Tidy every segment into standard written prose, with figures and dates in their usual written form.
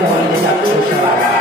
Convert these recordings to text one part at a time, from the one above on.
pohon jejak usaha.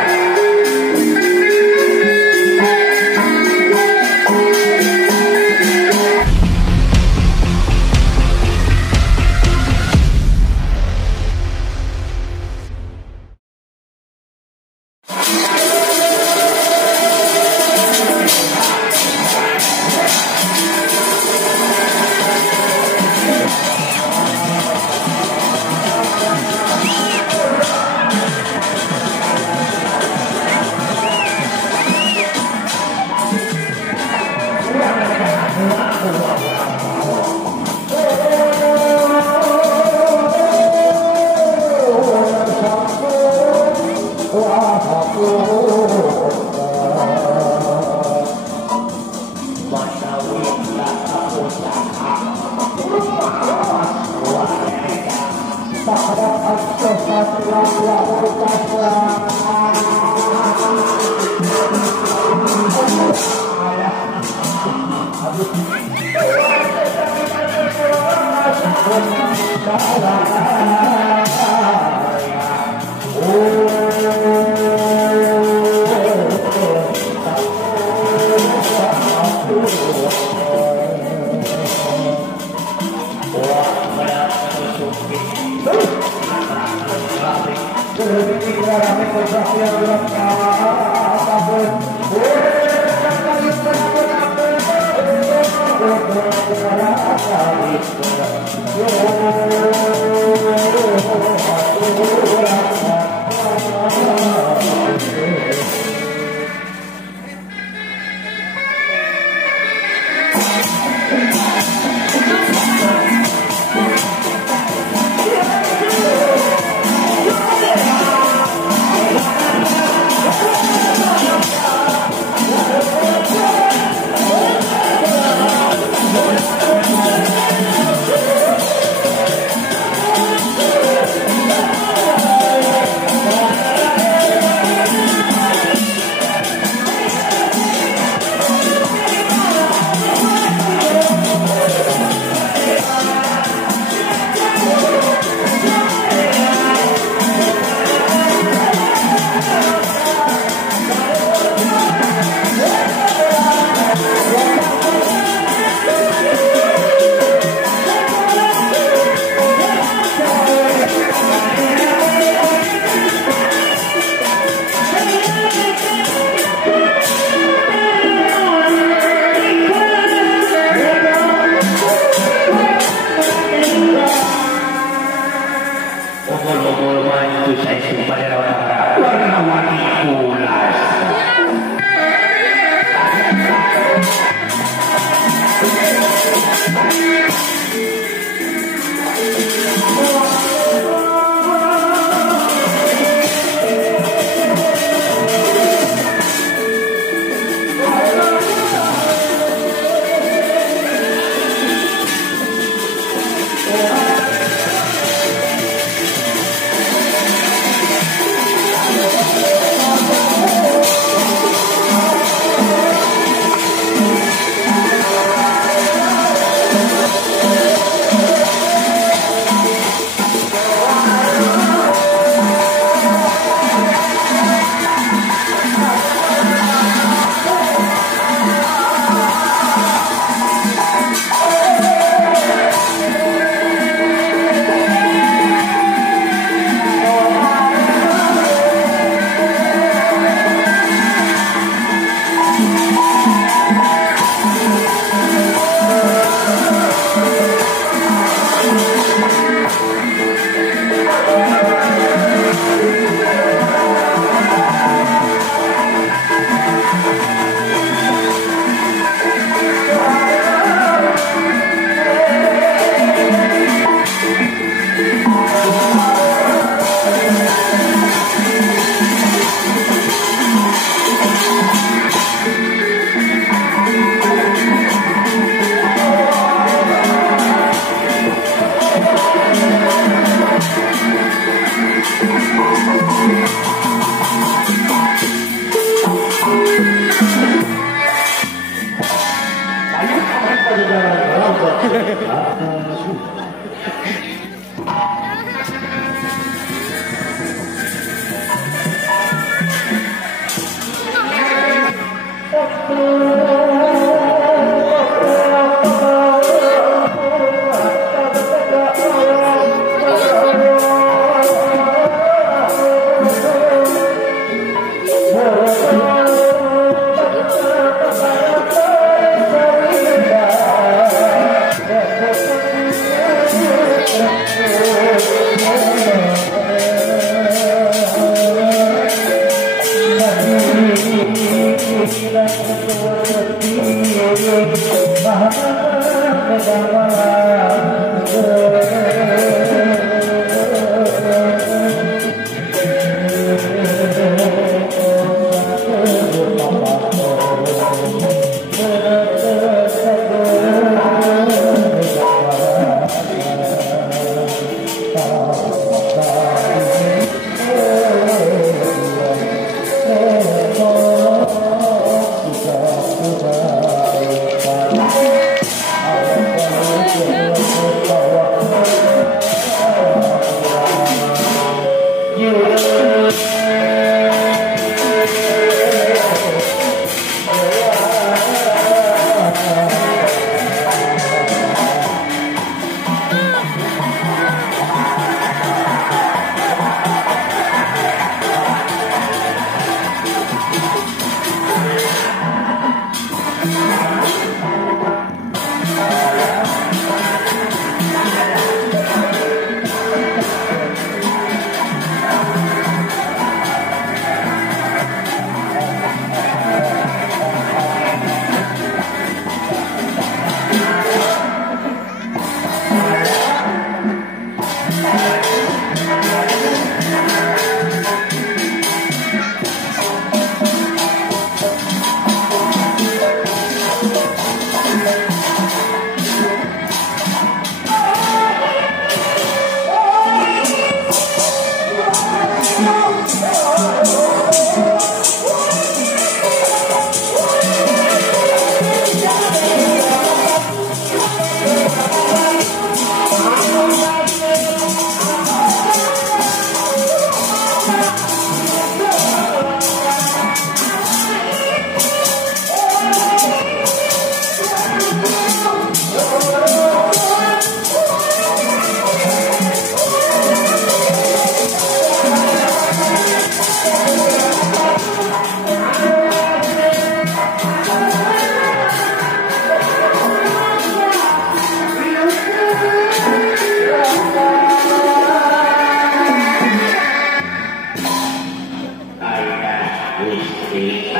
di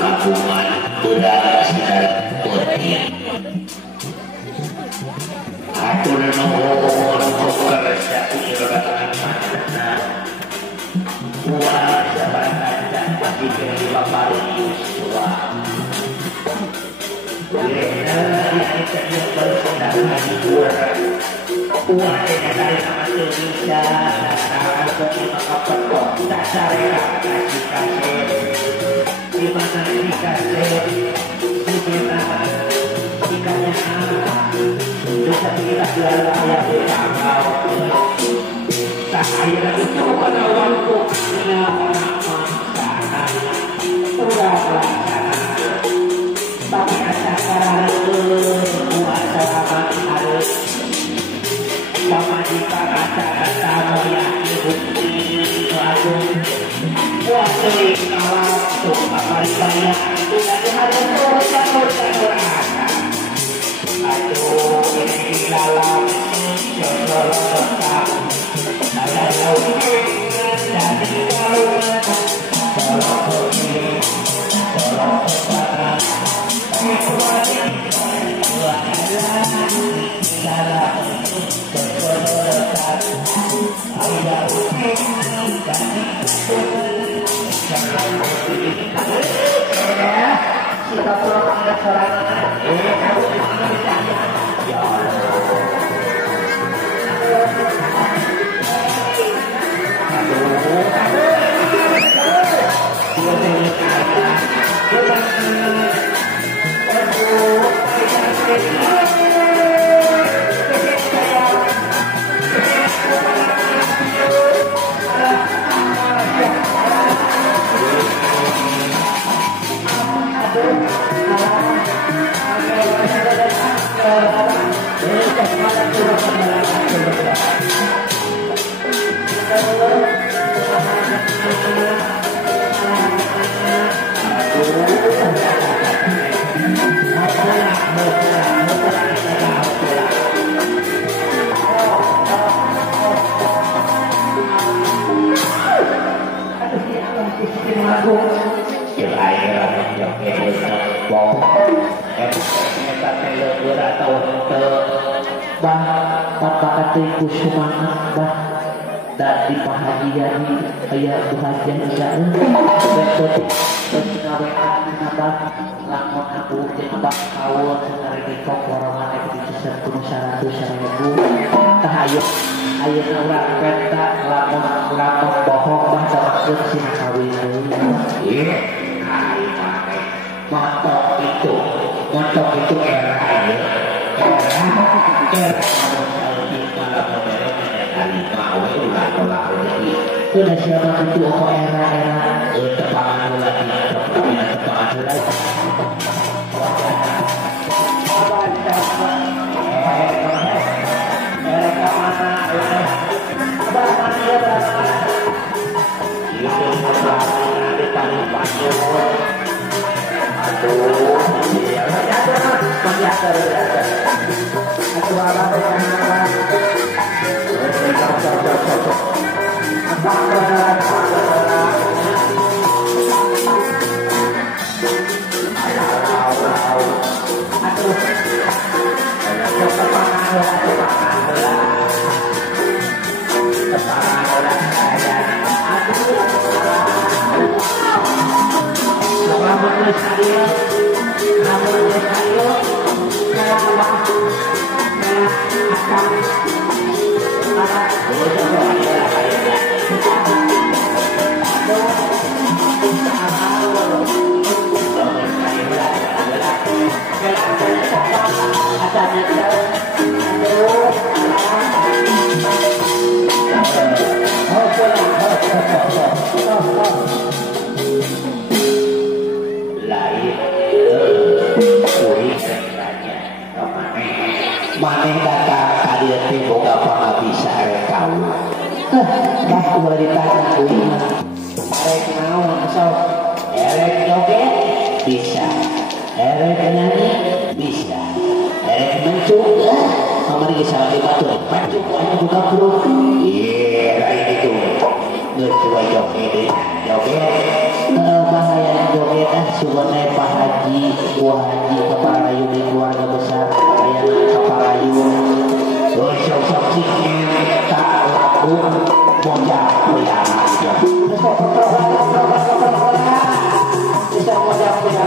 kampungan udara sinar putih. Atur nuhun kerja iratan manehna. Buat jabatan dan bagi dari Bapak Yusua. Bila yang terjadi bersendangan di luar. Uang dari nama Indonesia dasar bagi maka petok dasar kasih di mana dikasih di mana dikasih bisa kita jual ayam di tanggal tak ayam itu pada waktu sana udah sana tapi acara itu puasa harus sama jika kata-kata meyakini bukti agung waktu kalau untuk apa-apa tidak ada dosa-dosa aduh ini dalam dosa-dosa ada laut jadi kalau dan di bahagian ayah bahagia enggak betul lamun aku jenabak kawon hari di kokorongan itu bisa kudu 100.000 tahayu ayeuna urang penta lamun bohong bahasa maksud sing kawin ieu montok itu era sudah siapa itu era tepangan lagi tepangan lagi maneh datang kadir teh boga pangabisa rek kaula. Dah kumaha ditanya kuy. Rek naon sok? Erek joget bisa. Erek nyanyi bisa. Erek mencuk kamari geus salah dibatur. Mencuk anu buka perut. Ieu lain itu. Geus joget bahaya joget sebenarnya Pak Haji Buah Haji Kaparayu di keluarga besar kayak Kaparayu sok tak laku mojak ya bisa mojak ya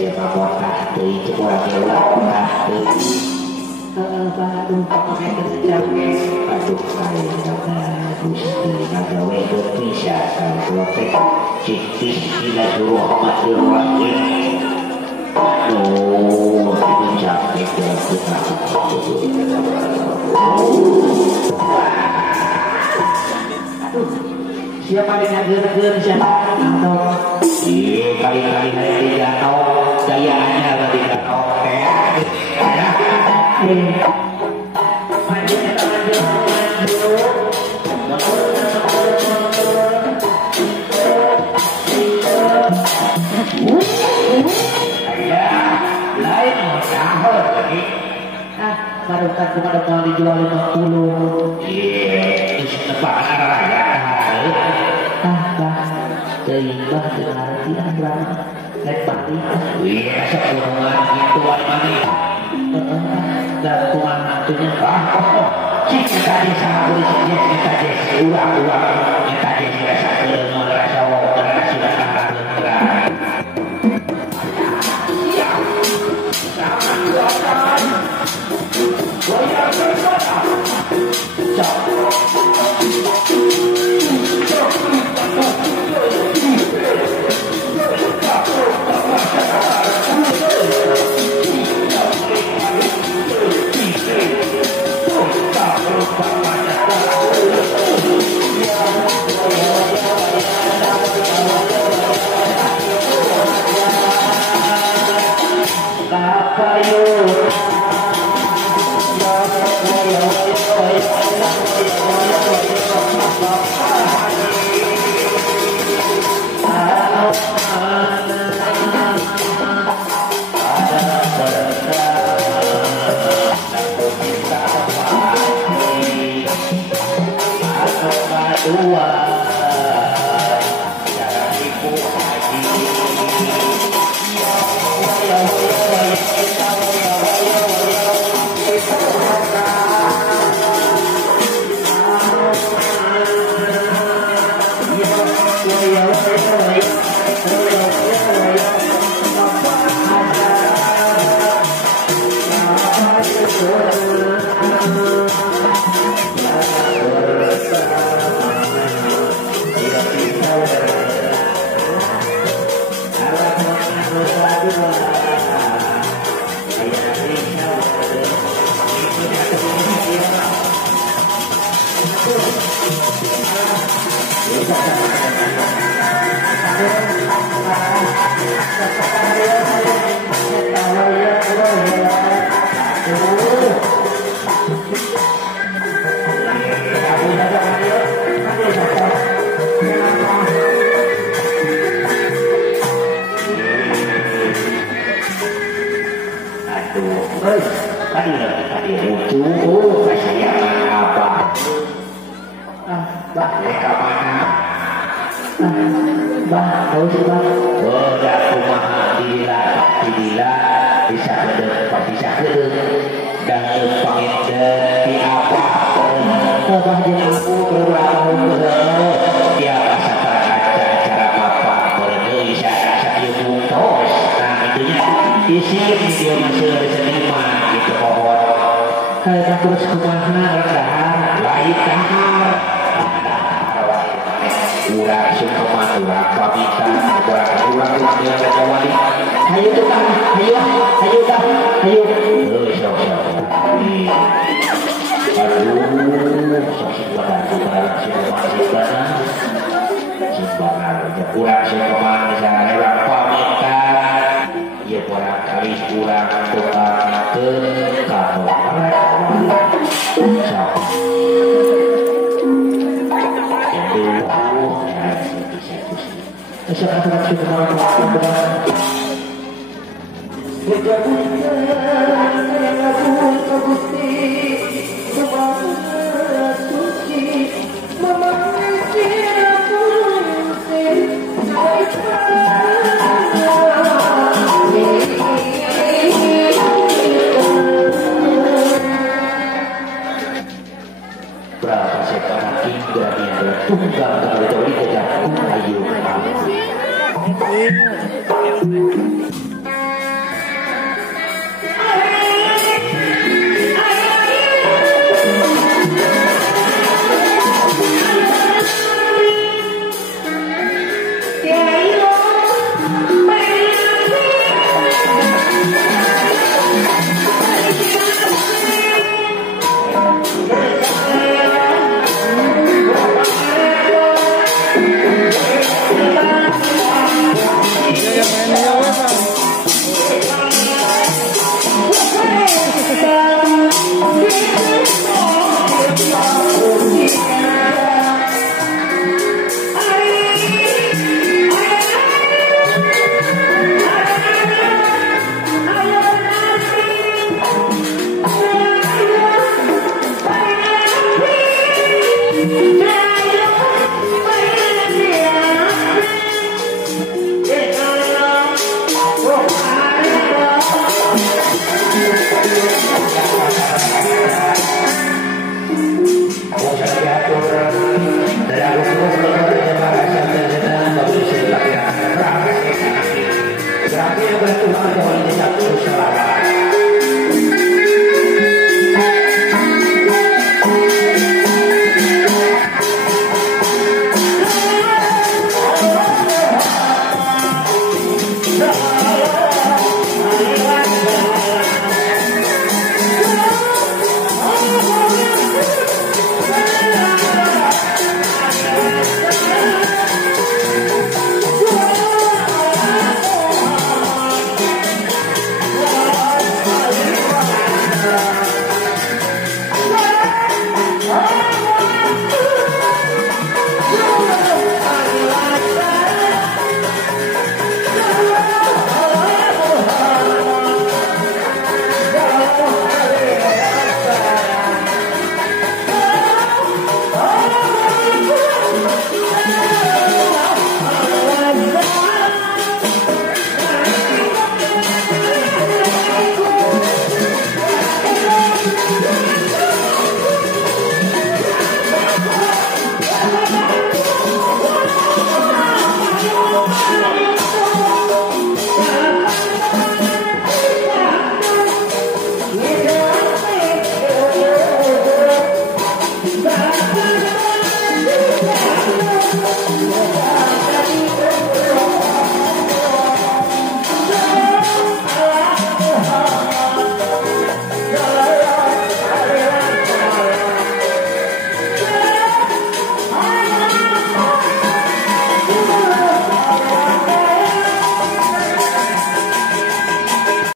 siapa botak dari sekolah botak aduh saya gusti nagawe bisa sampai ciktis Bismillahirrahmanirrahim. Oh ini capek ya kita siapa dengan ger-ger siapa? Iya kali-kali tidak tahu dayanya lah tidak tahu baru kan cuma ada mau dijual 50. Iya itu tebakan arah ya Seimbang dengan arti berapa? Lepati. Iya sepuluhan gitu mana? Dan tuan nantinya. Kita tadi sama polisi kita tadi ulang kita tadi rasa kelemahan rasa wajar sudah kalah beneran. tadi lucu kesayangan apa mereka mana tahu sih bang. udah kumaha dila bisa kedep bisa kedep dan pangit di apa Bah jadi aku beberapa dia rasa terkaca cara bapak berdiri saya bungkus nah itunya isi video masih seniman gitu pohon kayak terus kemana dahar lain dahar urang sukuman urang pamitan urang dia Raja Wali ayo tukang ayo dah ayo sok aduh sok simbanan urang sukuman misalnya urang pamitan ya orang kali urang tukang ke kantor sok masyarakat kita berapa sekarang hingga dia tunggang kembali dari kejadian ayu